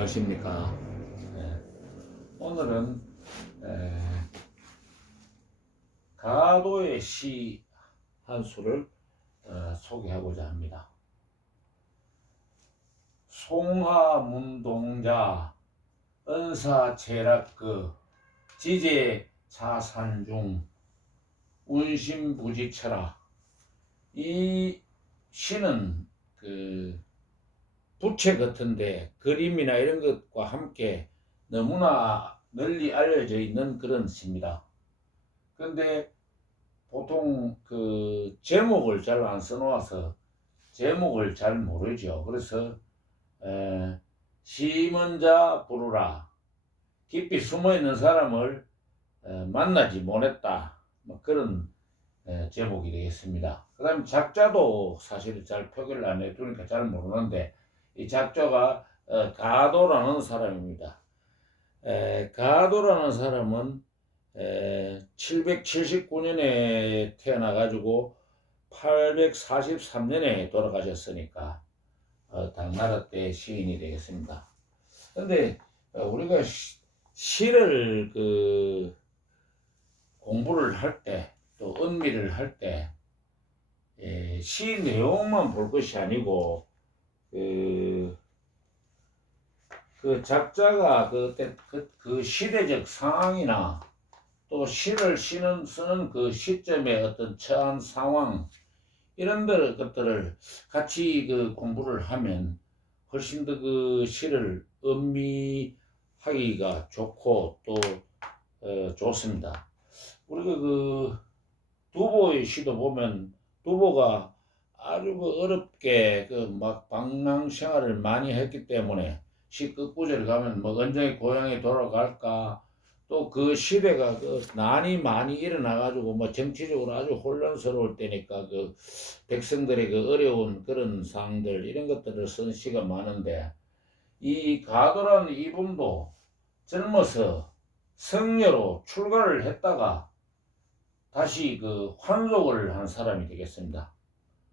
안녕하십니까. 예, 오늘은 에, 가도의 시 한 수를 어, 소개하고자 합니다. 송하문동자 은사체락그 지제 자산중 운심부지처라 이 시는 그 부채 같은데 그림이나 이런 것과 함께 너무나 널리 알려져 있는 그런 시입니다. 그런데 보통 그 제목을 잘 안 써놓아서 제목을 잘 모르죠. 그래서 에, 시문자 부르라 깊이 숨어 있는 사람을 에, 만나지 못했다. 뭐 그런 에, 제목이 되겠습니다. 그 다음 작자도 사실 잘 표기를 안 해두니까 잘 모르는데 이 작자가 어, 가도라는 사람입니다. 에, 가도라는 사람은 에, 779년에 태어나가지고 843년에 돌아가셨으니까 어, 당나라 때 시인이 되겠습니다. 근데 어, 우리가 시, 시를 그 공부를 할 때 또 은미를 할때 예, 시 내용만 볼 것이 아니고 그, 그 작자가 그때 그, 그 시대적 상황이나 또 시를 쓰는, 쓰는 그 시점의 어떤 처한 상황 이런 들- 것들을 같이 그 공부를 하면 훨씬 더 그 시를 음미하기가 좋고 또 어, 좋습니다. 우리가 그 두보의 시도 보면 두보가 아주 그 어렵 게 그 막 방랑 생활을 많이 했기 때문에 시 끝구절 가면 뭐 언제 고향에 돌아갈까 또 그 시대가 그 난이 많이 일어나 가지고 뭐 정치적으로 아주 혼란스러울 때니까 그 백성들의 그 어려운 그런 상들 이런 것들을 쓴 시가 많은데 이 가도라는 이분도 젊어서 성녀로 출가를 했다가 다시 그 환속을 한 사람이 되겠습니다.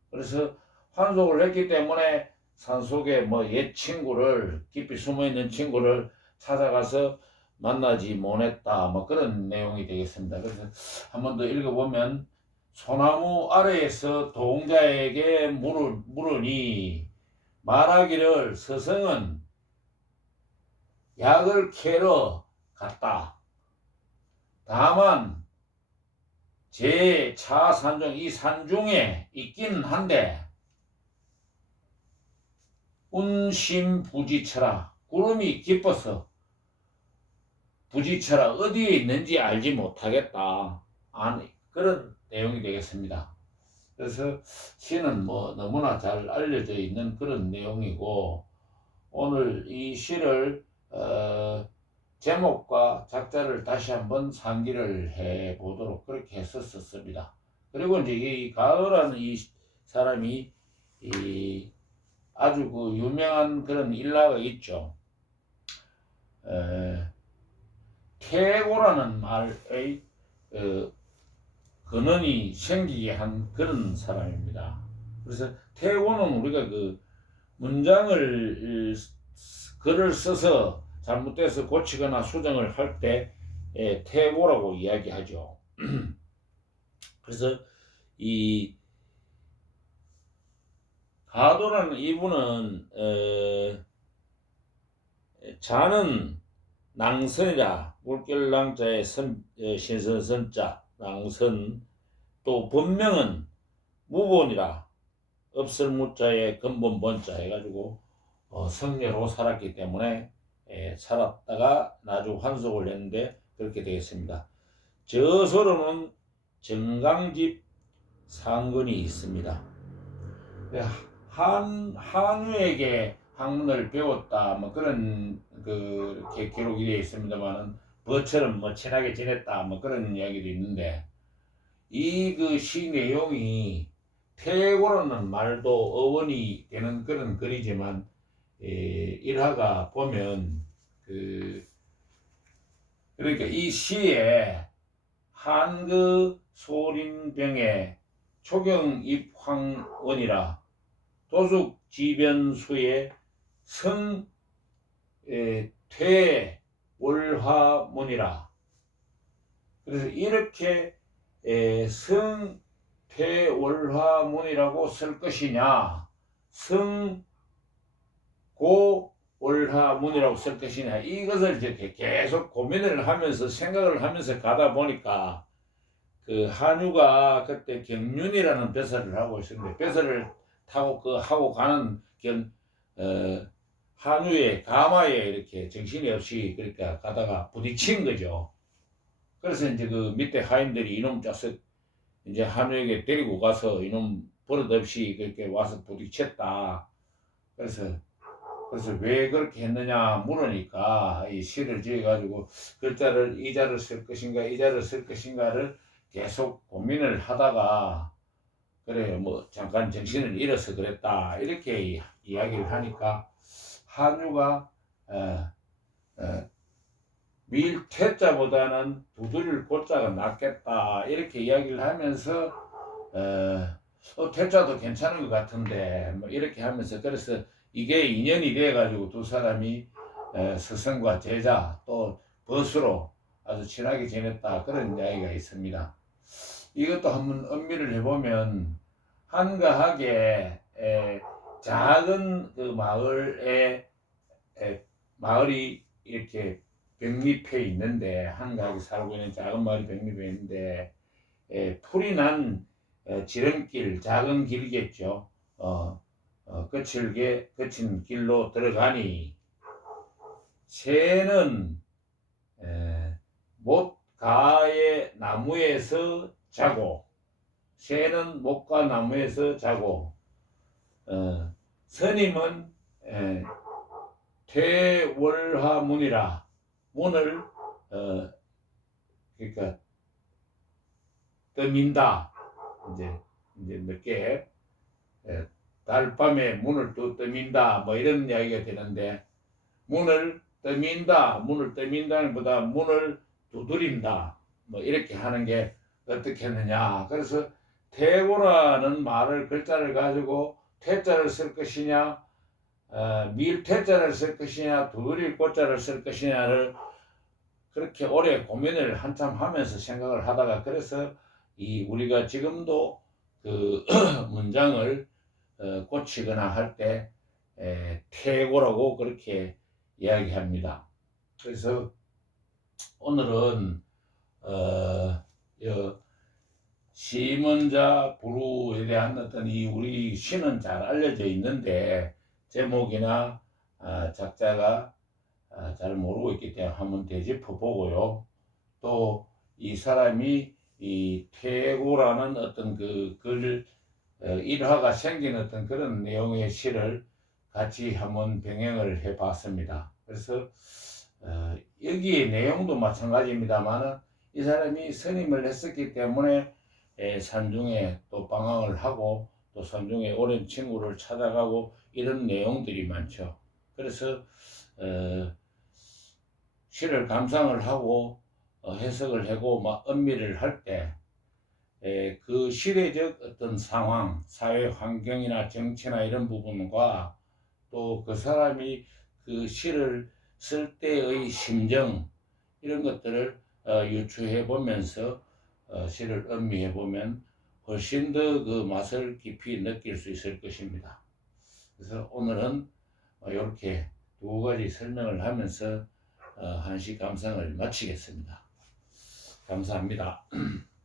그래서 환속을 했기 때문에 산속에 뭐 옛 친구를 깊이 숨어 있는 친구를 찾아가서 만나지 못했다 뭐 그런 내용이 되겠습니다. 그래서 한 번 더 읽어보면 소나무 아래에서 동자에게 물을, 물으니 말하기를 서성은 약을 캐러 갔다. 다만 제 차 산중 이 산중에 있기는 한데 운심부지처라 구름이 깊어서 부지처라 어디에 있는지 알지 못하겠다. 아니 그런 내용이 되겠습니다. 그래서 시는 뭐 너무나 잘 알려져 있는 그런 내용이고 오늘 이 시를 어, 제목과 작자를 다시 한번 상기를 해 보도록 그렇게 했었습니다. 그리고 이제 이 가을라는 이 사람이 이 아주 그 유명한 그런 일화가 있죠. 에, 태고라는 말의 어, 근원이 생기게 한 그런 사람입니다. 그래서 태고는 우리가 그 문장을 글을 써서 잘못돼서 고치거나 수정을 할 때 태고라고 이야기하죠. 그래서 이 가도라는 이분은 어, 자는 낭선이라 물결 낭자의 선, 어, 신선 선자 낭선 또 본명은 무본이라 없을 무자의 근본 본자 해가지고 어, 성녀로 살았기 때문에 에, 살았다가 나중 환속을 했는데 그렇게 되겠습니다. 저서로는 정강집 상근이 있습니다. 한 한우에게 학문을 배웠다. 뭐 그런 그 기록이 되어 있습니다만은 버처럼 뭐 친하게 지냈다. 뭐 그런 이야기도 있는데 이 그 시 내용이 태고라는 말도 어원이 되는 그런 글이지만 에, 일화가 보면 그 그러니까 이 시에 한그 소린병의 초경입황원이라 도숙 지변수의 성 에, 퇴월화문이라. 그래서 이렇게 에, 성퇴월화문이라고 쓸 것이냐, 성고월화문이라고 쓸 것이냐, 이것을 이제 계속 고민을 하면서 생각을 하면서 가다 보니까 그 한유가 그때 경륜이라는 배설을 하고 있었는데 배설을 타고 그 하고 가는 견 어, 한유의 가마에 이렇게 정신이 없이 그러니까 가다가 부딪힌 거죠. 그래서 이제 그 밑에 하인들이 이놈 자식 이제 한우에게 데리고 가서 이놈 버릇없이 그렇게 와서 부딪혔다. 그래서 그래서 왜 그렇게 했느냐 물으니까 이 시를 지어가지고 글자를 이자를 쓸 것인가 이자를 쓸 것인가를 계속 고민을 하다가 그래 뭐 잠깐 정신을 잃어서 그랬다. 이렇게 이- 이야기를 하니까 한유가 어, 어, 밀태자보다는 두드릴 고자가 낫겠다. 이렇게 이야기를 하면서 어, 어, 태자도 괜찮은 것 같은데 뭐 이렇게 하면서 그래서 이게 인연이 돼 가지고 두 사람이 어, 스승과 제자 또 벗으로 아주 친하게 지냈다. 그런 이야기가 있습니다. 이것도 한번 음미를 해보면 한가하게 에, 작은 그 마을에 에, 마을이 이렇게 백립해 있는데 한가하게 살고 있는 작은 마을이 백립해 있는데 에, 풀이 난 에, 지름길 작은 길이겠죠. 어, 어, 거칠게 거친 길로 들어가니 새는 에, 못 가의 나무에서 자고 새는 목과 나무에서 자고 어, 스님은 에, 퇴월화문이라 문을 어, 그러니까 떠민다. 이제 이제 늦게 에, 달밤에 문을 또 떠민다. 뭐 이런 이야기가 되는데 문을 떠민다. 문을 떠민다는 보다 문을 두드린다. 뭐 이렇게 하는 게 어떻게 했느냐 그래서 태고라는 말을 글자를 가지고 태자를 쓸 것이냐 어, 밀태자를 쓸 것이냐 두드릴 꽃자를 쓸 것이냐를 그렇게 오래 고민을 한참 하면서 생각을 하다가 그래서 이 우리가 지금도 그 문장을 어, 고치거나 할때 태고라고 그렇게 이야기합니다. 그래서 오늘은 어, 여, 시문자 부루에 대한 어떤 이 우리 시는 잘 알려져 있는데 제목이나 아, 작자가 아, 잘 모르고 있기 때문에 한번 되짚어 보고요. 또 이 사람이 이 퇴고라는 어떤 그글 어, 일화가 생긴 어떤 그런 내용의 시를 같이 한번 병행을 해 봤습니다. 그래서 어, 여기의 내용도 마찬가지입니다만은 이 사람이 선임을 했었기 때문에 에, 산중에 또 방황을 하고 또 산중에 오랜 친구를 찾아가고 이런 내용들이 많죠. 그래서 어, 시를 감상을 하고 어, 해석을 하고 막 음미를 할때 그 시대적 어떤 상황, 사회 환경이나 정치나 이런 부분과 또 그 사람이 그 시를 쓸 때의 심정 이런 것들을 어, 유추해 보면서 어, 시를 음미해 보면 훨씬 더 그 맛을 깊이 느낄 수 있을 것입니다. 그래서 오늘은 이렇게 두 가지 설명을 하면서 어, 한시 감상을 마치겠습니다. 감사합니다.